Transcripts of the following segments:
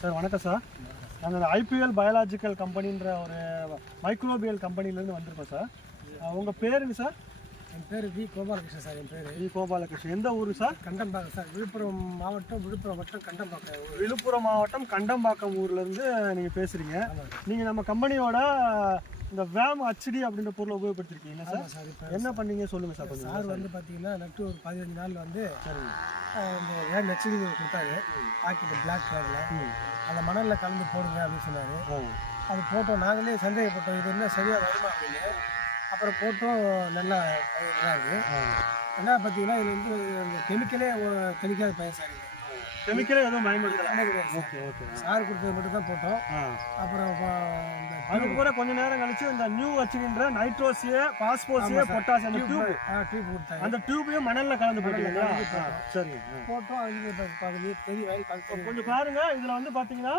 Sir வணக்கம் sir. நாங்கள் IPL biological கம்பெனின்ற ஒரு மைக்ரோபியல் கம்பெனிலேருந்து வந்திருக்கோம் சார். உங்கள் பேருங்க சார்? என் பேர் வி கோபாலகிருஷ்ணன் சார் என் பேர். வி கோபாலகிருஷ்ணன். எந்த ஊர் சார்? கண்டம்பாக்கம் சார். விழுப்புரம் மாவட்டம் விழுப்புரம் வட்டம் கண்டம்பாக்கம். விழுப்புரம் மாவட்டம் கண்டம்பாக்கம் ஊர்லேருந்து நீங்கள் பேசுகிறீங்க நீங்கள் நம்ம கம்பெனியோட இந்த வேம் ஹச்டி அப்படின்ற பொருளை உபயோகப்படுத்திருக்கீங்க சார்? சார் இப்போ என்ன பண்ணீங்க சொல்லுங்கள் சார் கொஞ்சம் சார் வந்து பார்த்தீங்கன்னா நட்டு ஒரு பதினஞ்சு நாளில் வந்து சரிங்க இந்த ஏர் நெச்சரி கொடுத்தாரு. பாக்கெட்டு பிளாக் கலரில் அந்த மணலில் கலந்து போடுங்க அப்படின்னு சொன்னார். அது போட்டோம் நாங்களே சந்தேகப்பட்டோம் இது என்ன சரியாக வருமா அப்படின்னு. அப்புறம் போட்டோம் நல்லா இதாக ஆ. என்ன பார்த்தீங்கன்னா இது வந்து கெமிக்கலே தெளிக்காத பையன் சார். கெமிக்கலே எதுவும் பயன்படுத்தல சார். ஓகே ஓகே சார் கொடுத்தது மட்டும் தான் போட்டோம் அப்புறம் அதுக்கு கூட கொஞ்ச நேரம் கழிச்சு இந்த நியூ ஹச்டின்ற நைட்ரோசியே பாஸ்போசியே பொட்டாசியம் அந்த டியூப் டியூப் கொடுத்தாங்க. அந்த டியூபையும் மணல்ல கலந்து போட்டீங்களா? ஆ. போட்டோம் அதுக்கு கலந்து கொஞ்சம் பாருங்க இதுல வந்து பாத்தீங்கன்னா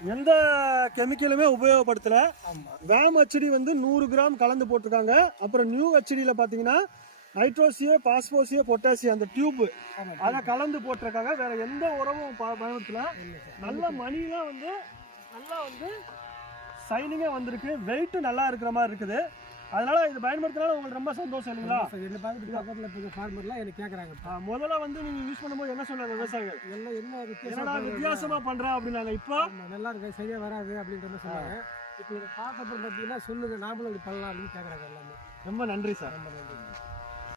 எந்த கெமிக்கலுமே உபயோகப்படுத்தல. வேம் ஹெச்டி வந்து நூறு கிராம் கலந்து போட்டிருக்காங்க. அப்புறம் நியூ ஹெச்டியில பாத்தீங்கன்னா நைட்ரோசியோ பாஸ்போசியோ பொட்டாசியம் அந்த டியூப் அதை கலந்து போட்டிருக்காங்க. வேற எந்த உரமும் ப- பயன்படுத்தல. இல்லை சார் நல்ல மணிலாம் வந்து நல்லா வந்து சைனிங்கா வந்திருக்கு. வெயிட் நல்லா இருக்கிற மாதிரி இருக்குது. அதனால இது பயன்படுத்தினால உங்களுக்கு ரொம்ப சந்தோஷம் இல்லைங்களா? என்னை பார்த்துட்டு பக்கத்தில் இருக்கிற ஃபார்மர்லாம் எனக்கு கேட்குறாங்க முதல்ல வந்து நீங்க யூஸ் பண்ணும்போது என்ன சொன்னாங்க விவசாயிகள்? எல்லாம் என்ன என்னடா வித்தியாசம் வித்தியாசமா பண்ற அப்படின்னாங்க. இப்போ? நல்லா இருக்கு? சரியாக வராது அப்படின்ற மாதிரி சொன்னாங்க. இப்போ இதை பார்க்கப்புறம் பார்த்தீங்கன்னா சொல்லுங்க நாமளும் இப்படி பண்ணலாம் அப்படின்னு கேட்குறாங்க எல்லாமே. ரொம்ப நன்றி சார். ரொம்ப நன்றி.